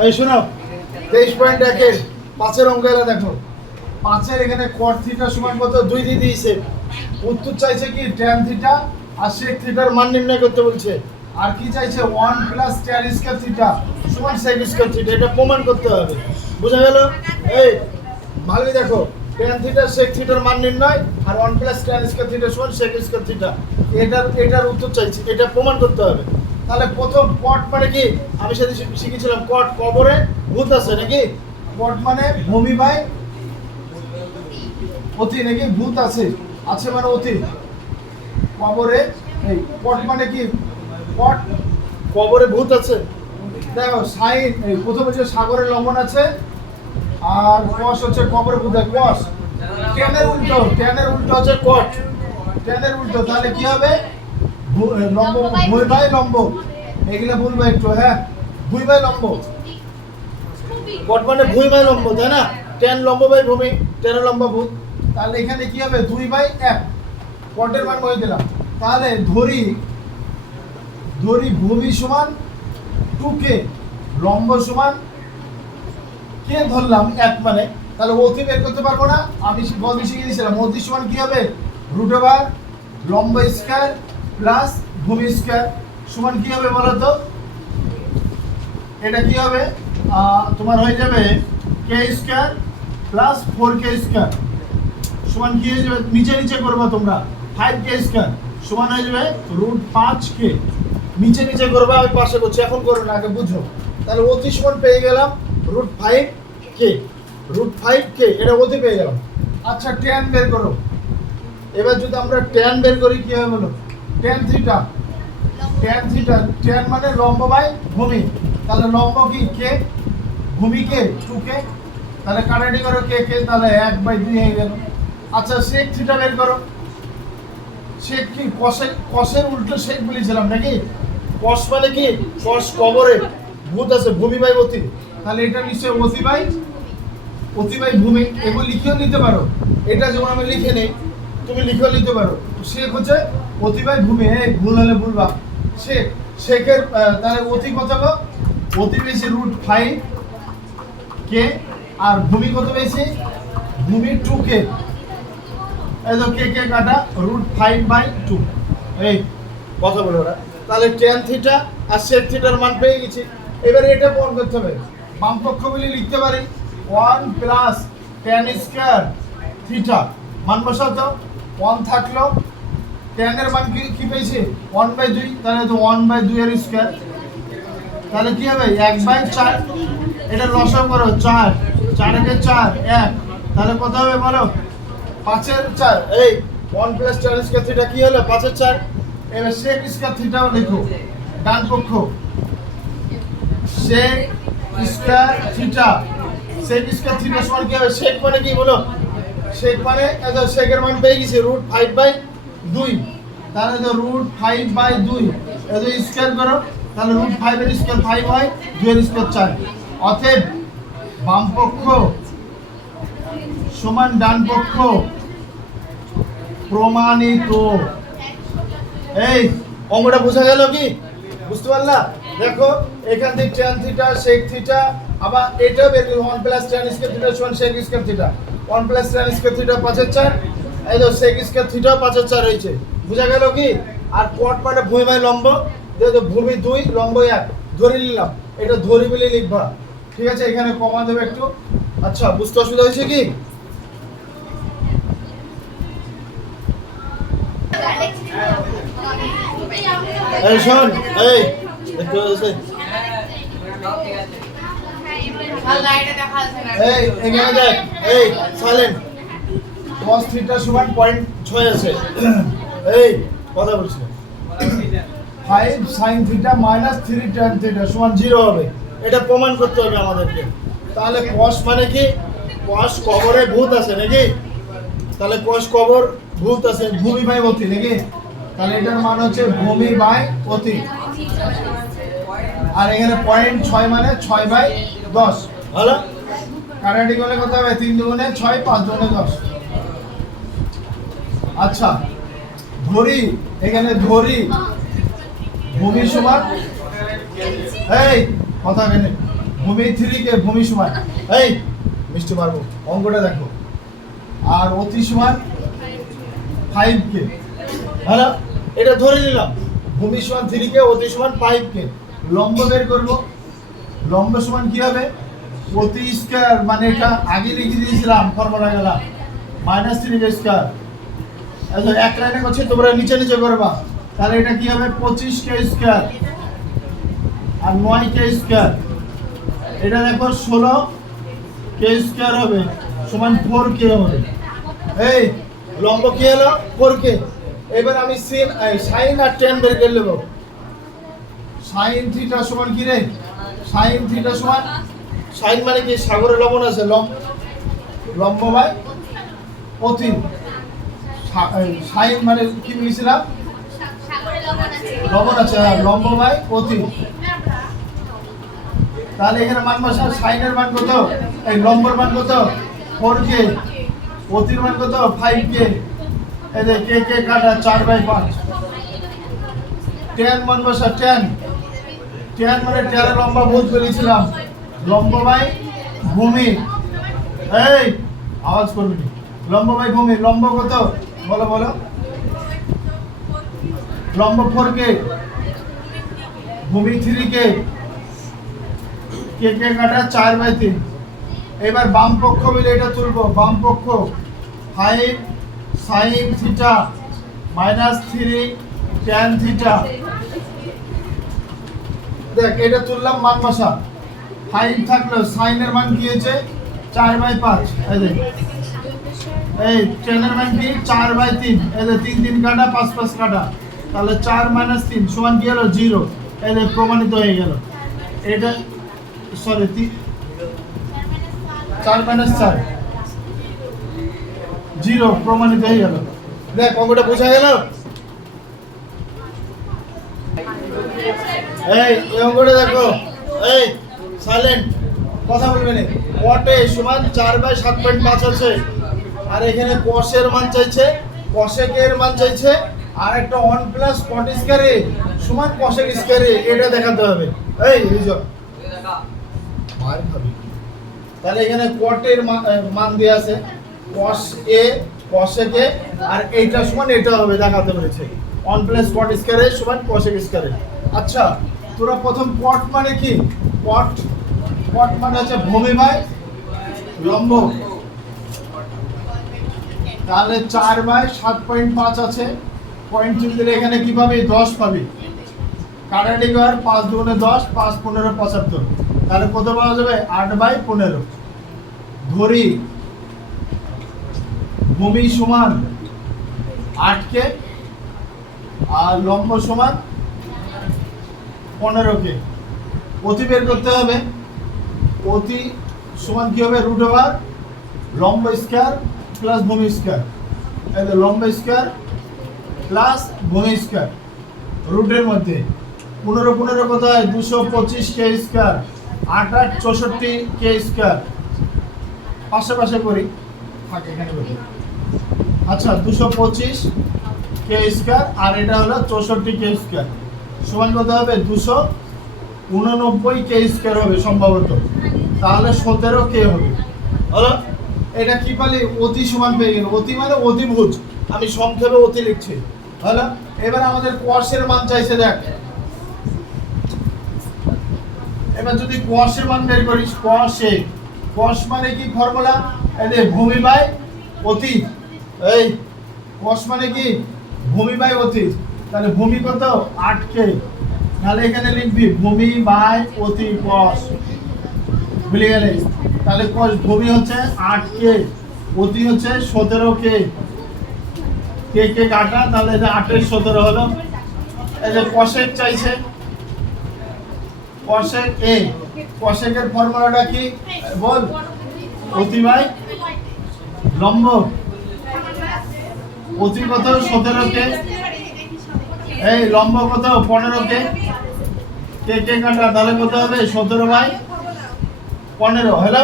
এই শোনো 23.1 5 অঙ্ক এলা দেখো 5 এখানে cot থিটা সমান কত 2 দিয়ে দিয়েছে। উত্তর চাইছে কি tan থিটা আর sec থিটার মান নির্ণয় করতে বলছে। আর কি চাইছে 1 প্লাস tan স্কয়ার থিটা সমান sec স্কয়ার থিটা, এটা প্রমাণ করতে হবে। বুঝা গেল? এই ভালোই দেখো tan থিটা sec থিটার মান নির্ণয় আর 1 প্লাস tan স্কয়ার থিটা সমান sec স্কয়ার থিটা, এটার উত্তর চাইছি, এটা প্রমাণ করতে হবে। তাহলে প্রথম cot মানে কি আমি সাথে শিখেছিলাম, cot কবরে ভূত আছে নাকি, cot মানে ভূমি বাই অতি নাকি, ভূত আছে আছে মানে অতি কবরে। এই cot মানে কি cot কবরে ভূত আছে। দেখো সাইন এই প্রথমে যে সাগরের লবণ আছে আর cos হচ্ছে কবরে ভূত, cos tan এর উল্টো হচ্ছে cot, tan এর উল্টো তাহলে কি হবে লম্ব ভূমি বাই লম্ব, এগুলা বলবো একটু। হ্যাঁ ভূমি বাই লম্ব, cot মানে ভূমি বাই লম্ব তাই না, tan লম্ব বাই ভূমি, tan লম্ব ভূত, তাহলে এখানে কি হবে 2/1 cot এর মান বলে দিলাম। তাহলে ধরি ভূমি সমান 2k, লম্ব সমান k ধরলাম 1 মানে, তাহলে অতি বের করতে পারবো না, আমি গতি শিখিয়ে দিয়েছিলাম। অতি সমান কি হবে √ লম্ব স্কয়ার প্লাস ভূমি স্কয়ার সমান কি হবে বলো তো, এটা কি হবে তোমার হয়ে যাবে k square plus 4k square সমান কি হয়ে যাবে, নিচে করবে তোমরা 5k স্কয়ার সমান হয়ে যাবে √5k, নিচে করবে, আমি পাশে করছি, এখন করো না, আগে বুঝো। তাহলে অতি সমান পেয়ে গেলাম √5k, এটা অতি পেয়ে গেলাম। আচ্ছা tan বের করো, এবার যদি আমরা tan বের করি কি হবে বলো, tan থিটা tan মানে লম্ব বাই ভূমি, তাহলে লম্ব কি k, ভূমি কে 2k, তাহলে কাটাকাটি করো k, তাহলে 1/2 হয়ে গেল। আচ্ছা sec থিটা বের করো, sec কি cos-এর উল্টো sec বলেছিলাম নাকি, cos মানে কি cos কবরে ভূত আছে ভূমি বাই অতি, তাহলে এটা নিশ্চয়ই অতি বাই ভূমি, এগুলো লিখেও নিতে পারো, এটা যেমন আমি লিখে নেই তুমি লিখেও নিতে পারো। sec হচ্ছে অতি বাই ভূমি, এই ভুল হলে ভুলবা, সেকের তাহলে অতি কত হলো, অতি পেয়েছি √5k আর ভূমি কত পেয়েছি, ভূমি 2k, এই তো কে কাটা √5/2, এই কথা বলে ওরা। তাহলে tan থিটা আর sec থিটার মান পেয়ে গেছি। এবারে এটা প্রমাণ করতে হবে, বাম পক্ষ বলে লিখতে পারি 1 প্লাস tan স্কয়ার থিটা, মান বসাও তো 1 থাকলো, tan এর মান কি পেয়েছি 1/2, তাহলে তো 1/2 এর স্কয়ার, তাহলে কি হবে 1/4, এটা লসাগু করো 4 একে 4 1, তাহলে কত হবে বলো 5/4, এই 1 প্লাস tan স্কয়ার থিটা কি হলো 5/4। এবার sec স্কয়ার থিটাও লিখো, ডান পক্ষ sec স্কয়ার থিটা সমান কি হবে, sec মানে কি বলো, sec মানে এত sec এর মান পেয়ে গেছি √5/2, তাহলে তো √5/2 এত স্কয়ার করো, তাহলে √5 এর স্কয়ার 5 হয়, 2 এর স্কয়ার 4, অতএব বাম পক্ষ সমান ডান পক্ষ প্রমাণিত। এই অঙ্কটা বোঝা গেল কি, বুঝতে পারলা? দেখো এখান থেকে tan থিটা sec থিটা, আবার এটাও বের করব 1 প্লাস tan স্কয়ার থিটা সমান sec square theta, 1 plus tan square theta 5/4, এই তো sec স্কয়ার থিটাও 5/4 হয়েছে, বুঝা গেল কি? আর cot মানে ভূমি বাই লম্ব, দেখো ভূমি 2 লম্ব 1 ধরে নিলাম, এটা ধরি বলে লিখবা, ঠিক আছে? এখানে কমা দেবে একটু। আচ্ছা বুঝতে অসুবিধা হয়েছে কি? এই শোন, এই একটু আছে, এই এখানে দেখ, এই সাইলেন্ট, cos থিটা সমান 0.6 আছে, এই কথা বলছি, 5 sin theta minus 3 tan theta সমান 0 হবে, এটা প্রমাণ করতে হবে আমাদেরকে। তাহলে cos মানে কি, cos কবরে ভূত আছে নাকি, তাহলে cos কবর ভূত আছে ভূমি বাই অতি নাকি, তাহলে এটার মান হচ্ছে ভূমি বাই অতি, আর এখানে 0.6 মানে 6/10, ভালো কাটাকাটি করলে কত হবে 3 দুগুণে 6 5 দুগুণে 10। আচ্ছা ধরি, এখানে ধরি ভূমি সমান, এই কথা কেন ভূমি 3 কে ভূমি সমান এই মিষ্টি মারবো অঙ্কটা দেখো আর অতি সমান 5 কে হ্যালো এটা ধরে নিলাম ভূমি সমান 3 কে অতি সমান 5 কে লম্ব বের করব লম্ব সমান কি হবে অতি স্কয়ার মানে এটা আগে লিখে দিয়েছিলাম ফর্মুলা গেলাম -3 স্কয়ার এই যে এক লাইনে করছে তোমরা নিচে নিচে করবা তাহলে এটা কি হবে 25 কে স্কয়ার আর 9 কে স্কয়ার এটা দেখো 16 কে স্কয়ার হবে সমান 4 কে হবে এই লম্ব কি হলো 4 কে এবার আমি sin আর tan বের করে নেব sin থিটা সমান কি রে sin থিটা সমান sin মানে কি সাগরে লবণ আছে লম্ব বাই অতি sin মানে কি বলেছিলাম সাগরে লবণ আছে লম্ব বাই অতি তাহলে এখানে মান বসা sin এর মান কত এই লম্বর মান কত 4 কে অতির মান কত 5 কে এই যে কে কে কাটা 4/5 tan মান বসা tan মানে tan লম্বা বহুত বলেছিলাম লম্ব বাই ভূমি এই আওয়াজ করবি লম্ব বাই ভূমি লম্ব কত বলো বলো লম্ব 4 কে ভূমি 3 কে কে কে কাটা 4/3 এবার বাম পক্ষ মিলে এটা তুলবো বাম পক্ষ 5 sin থিটা -3 tan থিটা দেখ এটা তুললাম মান বসা 5 থাকলো sin এর মান কি হয়েছে 4/5 এই দেখ এই tan এর মান কি 4/3 এই যে 3 3 কাটা 5 5 কাটা তাহলে 4 - 3 সমান কি হলো 0 এই যে প্রমাণিত হয়ে গেল এটা সরি 4 - 4 0 প্রমাণিত হয়ে গেল দেখ অঙ্কটা বোঝা গেল এই অঙ্কটা দেখো এই সাইলেন্ট কথা বলবে না cot a সমান 4/7.5 আছে আর এখানে cos এর মান চাইছে cosec এর মান চাইছে আর একটা 1 প্লাস cot স্কয়ার a সমান cosec স্কয়ার a এটা দেখাতে হবে এই রিজন মার খাবি তাহলে এখানে cot এর মান দেয়া আছে cos a cosec a আর এইটা সমান এটা হবে দেখাতে বলেছে 1 প্লাস cot স্কয়ার a সমান cosec স্কয়ার a আচ্ছা তোরা প্রথম cot মানে কি cot মানে হচ্ছে ভূমি বাই লম্ব তাহলে 4/7.5 আছে পয়েন্ট দিলে এখানে কি পাবি 10 পাবি কাটাটি কর 5 দুগুণে 10 5 15 75 তাহলে কত পাওয়া যাবে 8/15 ধরি ভূমি সমান 8 কে আর লম্ব সমান 15 কে অতি বের করতে হবে অতি সমান কি হবে √ওভার লম্ব স্কয়ার প্লাস ভূমি স্কয়ার এই যে লম্ব স্কয়ার প্লাস ভূমি স্কয়ার রুটের মধ্যে 15 15 কত হয় 225 কে স্কয়ার 8 8 64 কে স্কয়ার পাশে করি থাকে এখানে বলি আচ্ছা 225 কে স্কয়ার আর এটা হলো 64 কে স্কয়ার সমান কত হবে 289 কে স্কয়ার হবে সম্ভবত তাহলে 17 কে হবে হলো এটা কি পালি অতি সমান পেয়ে গেল অতি মানে অতিভুজ আমি সংক্ষেপে অতি লিখছি হলো এবার আমাদের cos এর মান চাইছে দেখ এবার যদি cos এর মান বের করিস cos মানে কি ফর্মুলা এই যে ভূমি বাই অতি এই cos মানে কি ভূমি বাই অতি তাহলে ভূমি কত 8 কে তাহলে এখানে লিখবি ভূমি বাই অতি cos ভুলে গেলে তাহলে cos ভূমি হচ্ছে 8 কে অতি হচ্ছে 17 কে কে কে কাটা তাহলে এটা 8 এর 17 হলো এই যে cosec চাইছে cosec a cosec এর ফর্মুলাটা কি বল অতি বাই লম্ব অতি কত 17 কে এই লম্ব কত 15 কে কে কে কাটা তাহলে কত হবে 17/15 হলো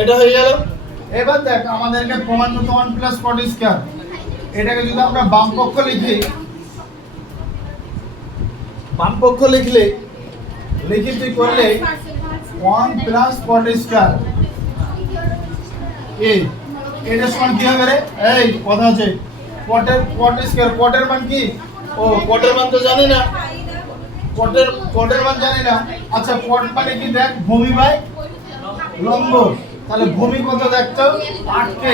এটা হয়ে গেল এবার দেখ আমাদেরকে প্রমাণ মতো 1 প্লাস cot স্কয়ার এটাকে যদি আমরা বাম পক্ষ লিখি বাম পক্ষ লিখলে লিখে তুই করলে 1 প্লাস কট স্কয়ার এই এটা সমান কি হবে রে? এই কথা আছে কট স্কয়ার, কটের মান কি? ও কটের মান তো জানি না, কটের মান জানি না। আচ্ছা কট মানে কি দেখ, ভূমি বাই লম্ব। তাহলে ভূমি কত দেখতো 8k,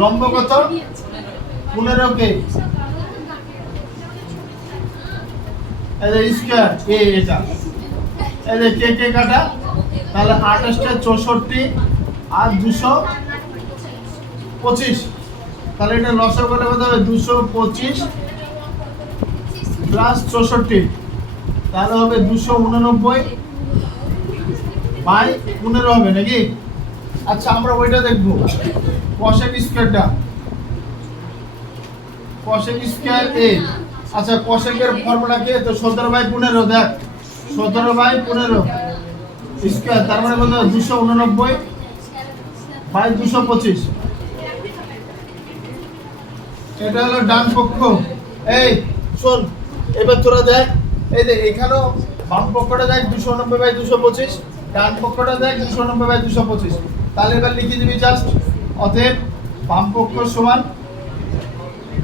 লম্ব কত 15k, এই যে স্কয়ার এটা এই যে কে কাটা, তাহলে 28 টা 64 আর 225, তাহলে এটা লসাগু করলে কত হবে 225 প্লাস 64, তাহলে হবে 289 বাই 15 হবে নাকি? আচ্ছা আমরা ওইটা দেখবো cosec স্কয়ারটা, cosec স্কয়ার a। আচ্ছা cosec এর ফর্মুলা কি? তো 17/15 দেখ, 17/15 স্কয়ার, তার মানে কত 289 বাই 225, এটা হলো ডান পক্ষ। এই শোন এবার তোরা দেখ, এই দেখ এখানেও বাম পক্ষটা দেখ 290/225, ডান পক্ষটা দেখ 290/225, তাহলে এবার লিখে দিবি জাস্ট অতএব বাম পক্ষ সমান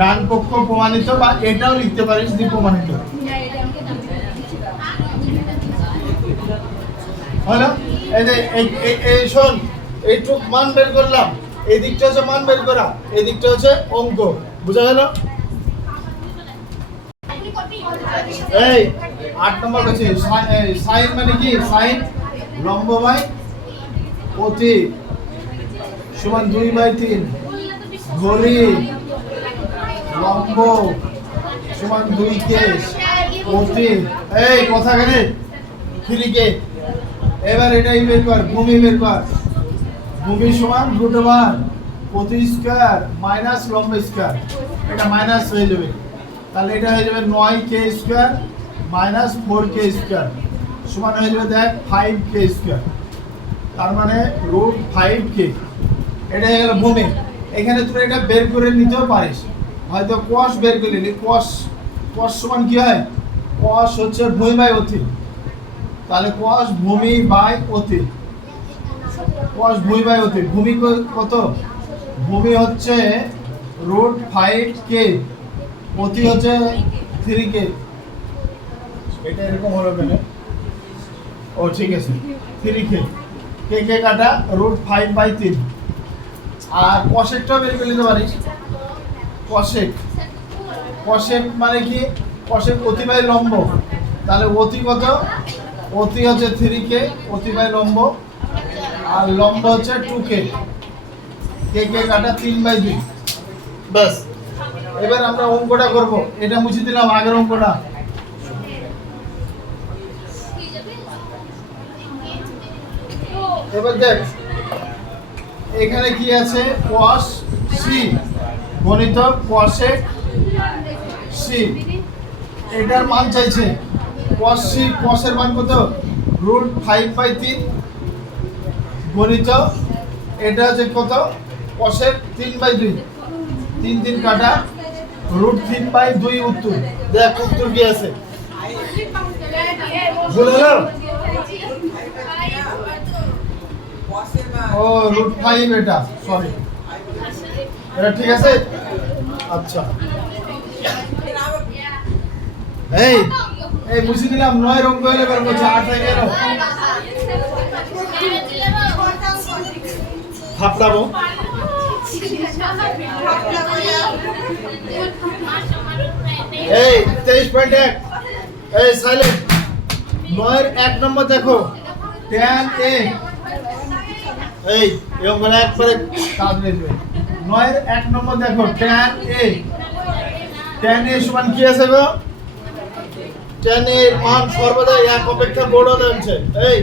ডান পক্ষ প্রমাণিত, বা এটাও লিখতে পারিস যে প্রমাণিত হলো। এই যে এই শোন এইটুক মান বের করলাম, এই দিকটা হচ্ছে মান বের করা, এই দিকটা হচ্ছে অঙ্ক, বুঝা গেল? এই 8 নম্বর আছে সাইন, মানে কি সাইন লম্ব বাই অতি সমান 2/3, ঘড়ি লম্ব সমান 2k অতি, এই কথা কেনে 3k। এবার এটাই বের কর, ভূমি বের কর, ভূমি সমান √1 প্রতি স্কয়ার মাইনাস লম্ব স্কয়ার, এটা মাইনাস হয়ে যাবে, তাহলে এটা হয়ে যাবে 9k square minus 4k square সমান হয়ে যাবে দেখ 5k স্কয়ার, তার মানে √5k। এটা হয়ে গেল ভূমি। এখানে তুই এটা বের করে নিতেও পারিস, হয়তো cos বের করে নিলি, cos সমান কি হয়? cos হচ্ছে ভূমি বাই অতি, তাহলে cos ভূমি বাই অতি, cos ভূমি বাই অতি, ভূমি কত? ভূমি হচ্ছে √5k, অতি হচ্ছে 3k। এটা এরকম হলো কেন? ও ঠিক আছে 3k, কে কাটা √5/3, আর cosecটাও বের করে নিতে পারিস। cosec মানে কি? cosec অতি বাই লম্ব, তাহলে অতি কত? অতি হচ্ছে 3k, অতি বাই লম্ব, আর লম্ব হচ্ছে 2k, কে কাটা 3/2, বাস। এবার আমরা অঙ্কটা করব, এটা মুছে দিলাম আগের অঙ্কটা। এবার দেখ এখানে কি আছে, cos c গণিত cosec c, এটার মান চাইছে cos c, cos এর মান কত? √5/3 গণিত এটা হচ্ছে কত? cosec 3/2, 3 কাটা √3/2 উত্তর। দেখ উত্তর কি আছে, বুঝলো? ও √5, এটা সরি, এটা ঠিক আছে। আচ্ছা এই এই বুঝে দিলাম, 9 অঙ্ক হলে বের করছে, 8 হয়ে গেল, থাপড়াবো। এই 23.1, এই সাইলেন্ট, 9 এর 1 নম্বর দেখো tan a, এই অঙ্কটা একবারে কাজ নেবে। 9 এর 1 নম্বর দেখো tan a সমান কি আছে গো? tan এর মান সর্বদা 1 অপেক্ষা বড় জানছে, এই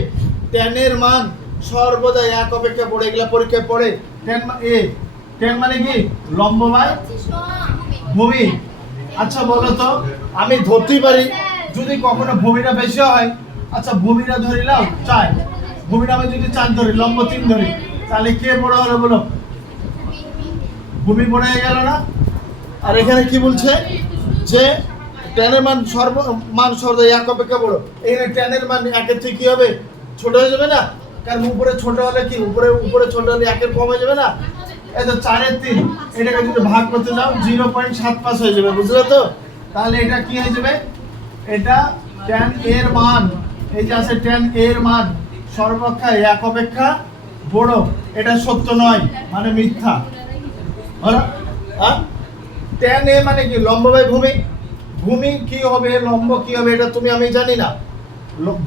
tan এর মান সর্বদা 1 অপেক্ষা বড়, এগুলা পরীক্ষায় পড়ে। tan মানে কি? লম্ব বাই ভূমি। আচ্ছা বলো তো, আমি ধরতেই পারি যদি কখনো ভূমিটা বেশি হয়, আচ্ছা ভূমিটা ধরিলাম 4, ভূমিটা আমি যদি 4 ধরি, লম্ব 3 ধরি, তাহলে কে বড় হলো বলো? ভূমি বড় হয়ে গেল না? আর এখানে কি বলছে যে tan এর মান সর্বদা 1 অপেক্ষা বড়, এখানে tan এর মান 1 এর থেকে কি হবে ছোট হয়ে যাবে না, কারণ উপরে ছোট হলে কি উপরে উপরে ছোট হলে একের কম হয়ে যাবে না। এই তো 4/3 এটাকে যদি ভাগ করতে যাও 0.75 হয়ে যাবে, বুঝলে তো? তাহলে এটা কি হয়ে যাবে, এটা tan এর মান, এই যে আছে tan এর মান সর্বাপেক্ষা এক অপেক্ষা বড়, এটা সত্য নয় মানে মিথ্যা। হলো? হ্যাঁ, tan এ মানে কি লম্ব বাই ভূমি, ভূমি কি হবে লম্ব কি হবে এটা তুমি আমি জানি না।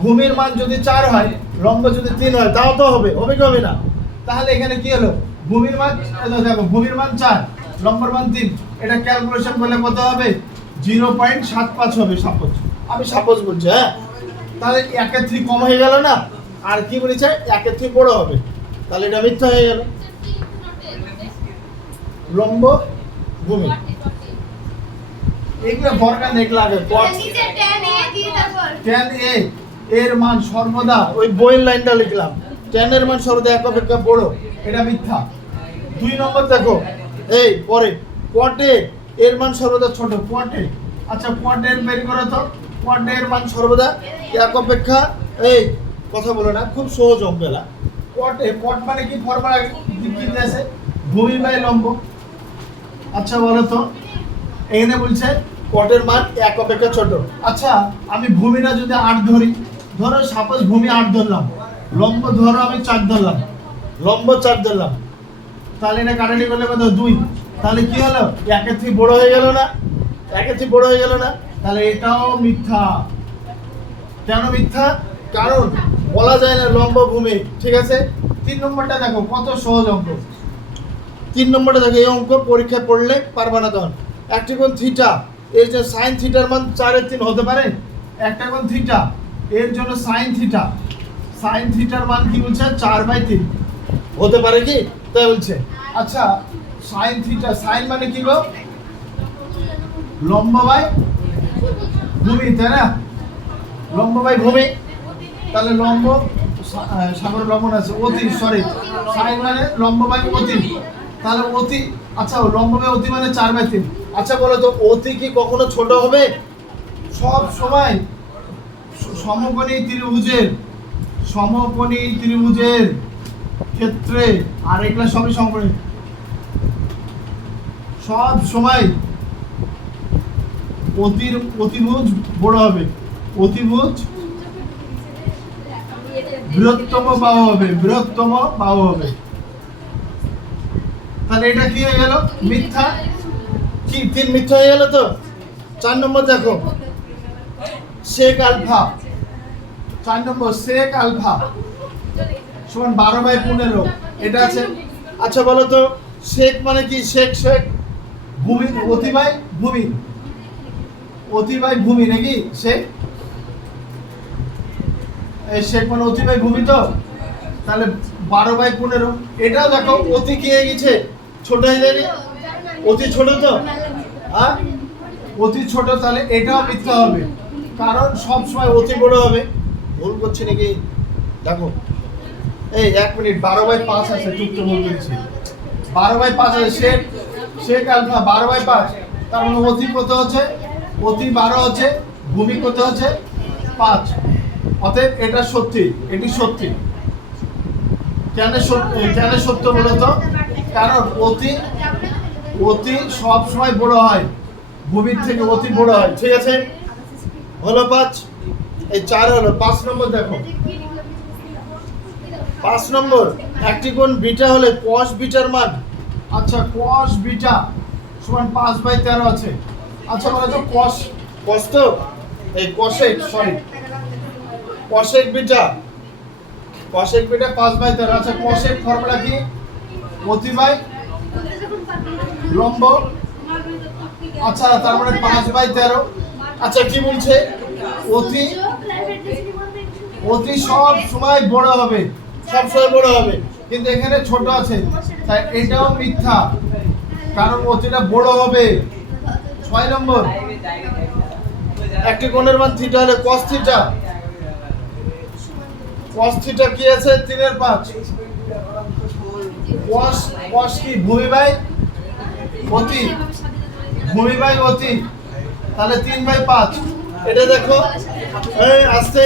ভূমির মান যদি 4 হয়, লম্ব যদি 3 হয়, তাও তো হবে, হবে কি হবে না? তাহলে এখানে কি হলো, ভূমির মান দেখো ভূমির মান 4, লম্বের মান 3, এটা ক্যালকুলেশন করলে কত হবে, 0.75 হবে সাপোজ, আমি সাপোজ বলছি। হ্যাঁ, তাহলে 1/3 কম হয়ে গেল না, আর কি বলেছে 1/3 বড় হবে, তাহলে এটা মিথ্যা হয়ে গেল। লম্ব ভূমি এগুলো দরকার নেই, লাগে tan a এর মান সর্বদা, ওই বইয়ের লাইনটা লিখলাম, tan এর মান সর্বদা এক অপেক্ষা বড়, এটা মিথ্যা। 2 নম্বর দেখো, এই পরে cot a এর মান সর্বদা ছোট, cot a, আচ্ছা cot a বের করো তো, cot a এর মান সর্বদা এক অপেক্ষা, এই কথা বলো না, খুব সহজ অঙ্ক এলা। cot a, cot মানে কি ফর্মুলা কি আছে, ভূমি বাই লম্ব। আচ্ছা বলো তো, এখানে বলছে cot এর মান এক অপেক্ষা ছোট। আচ্ছা আমি ভূমিটা যদি 8 ধরি, ধরো সাপোজ ভূমি 8 ধরলাম, লম্ব ধরো আমি 4 ধরলাম, লম্ব 4 ধরলাম, তাহলে এটা কাটাটি করলে কত 2, তাহলে কি হলো 1/3 বড় হয়ে গেল না, 1/3 বড় হয়ে গেল না, তাহলে এটাও মিথ্যা। কেন মিথ্যা, কারণ বলা যায় না লম্ব ভূমি, ঠিক আছে। 3 নম্বরটা দেখো কত সহজ অঙ্ক, 3 নম্বরটা দেখো, এই অঙ্ক পরীক্ষায় পড়লে পারবা না তখন। একটি কোণ থিটা, এর যে সাইন থিটার মান 4/3 হতে পারে, একটা কোণ থিটা এর জন্য সাইন থিটা, সাইন থিটার মান কি বলছে 4/3 হতে পারে কি, তাই বলছে। আচ্ছা সাইন থিটা, সাইন মানে কি গো, লম্ব বাই ভূমি, তাই না, লম্ব বাই ভূমি, তাহলে লম্ব সাগর লম্বন আছে অতি, সরি সাইন মানে লম্ব বাই অতি, তাহলে অতি, আচ্ছা লম্ব বাই অতি মানে 4/3। আচ্ছা বলো তো অতি কি কখনো ছোট হবে, সব সময় সমকোণী ত্রিভুজের, সমকোণী ত্রিভুজের ক্ষেত্রে, আর এগুলা সবই সমকোণী, সব সময় অতিভুজ বড় হবে, অতিভুজ বৃহত্তম বাহু হবে, বৃহত্তম বাহু হবে। তাহলে এটা কি হয়ে গেল, মিথ্যা, কি 3 মিথ্যা হয়ে গেল তো। 4 নম্বর দেখো, sec আলফা, 4 নম্বর sec আলফা সমান 12/15, এটা আছে। আচ্ছা বলো তো sec মানে কি, sec sec ভূমি, অতি বাই ভূমি, অতি বাই ভূমি নাকি sec, এই sec মানে অতি বাই ভূমি, তো তাহলে 12/15, এটাও দেখো অতি কি হয়ে গেছে, ছোট হয়ে যায়নি, অতি ছোট তো, হ্যাঁ অতি ছোট, তাহলে এটাও মিথ্যা হবে, কারণ সব সময় অতি বড় হবে। ভুল করছি নাকি দেখো, এই 1 মিনিট, 12/5 আছে, চুপচাপ ভুল করছি, 12/5 আছে, sec আলফা 12/5, তার মানে অতি কত হচ্ছে, অতি 12 হচ্ছে, ভূমি কত হচ্ছে 5, অতএব এটা সত্যি, এটি সত্যি। কেন সত্যি, কেন সত্য বলো তো, কারণ অতি, অতি সব সময় বড় হয়, ভূমির থেকে অতি বড় হয়, ঠিক আছে। হলো 5, এই 4 হলো। 5 নম্বর দেখো, 5 নম্বর, একটি কোণ বিটা হলে cos বিটার মান, আচ্ছা cos বিটা সমান 5/13 আছে। আচ্ছা বলো তো cos, cos তো এই cosec, sorry cosec beta, cosec beta 5/13, আচ্ছা cosec ফর্মুলা কি, অতি বাই লম্ব, আচ্ছা তার মানে 5/13। আচ্ছা কি বলছে, অতি, অতি সব সময় বড় হবে, সব সময় বড় হবে, কিন্তু এখানে ছোট আছে, তাই এটাও মিথ্যা, কারণ অতিটা বড় হবে। 6 নম্বর, একটি কোণের মান থিটা হলে cos থিটা, cos থিটা কি আছে 3/5, cos, cos কি ভূমি বাই অতি, ভূমি বাই অতি, তাহলে 3/5, এটা দেখো এই আসছে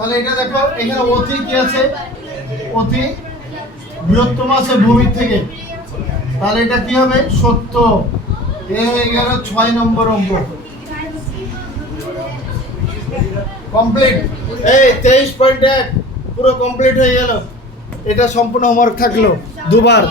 তাহলে এটা দেখো এখানে অতি কি আছে, অতি বৃহত্তম আছে ভূমির থেকে, তাহলে এটা কি হবে সত্য। এ হয়ে গেল 6 নম্বর অঙ্ক কমপ্লিট। এই 23.1 পুরো কমপ্লিট হয়ে গেল। এটা সম্পূর্ণ হোমওয়ার্ক থাকলো দুবার।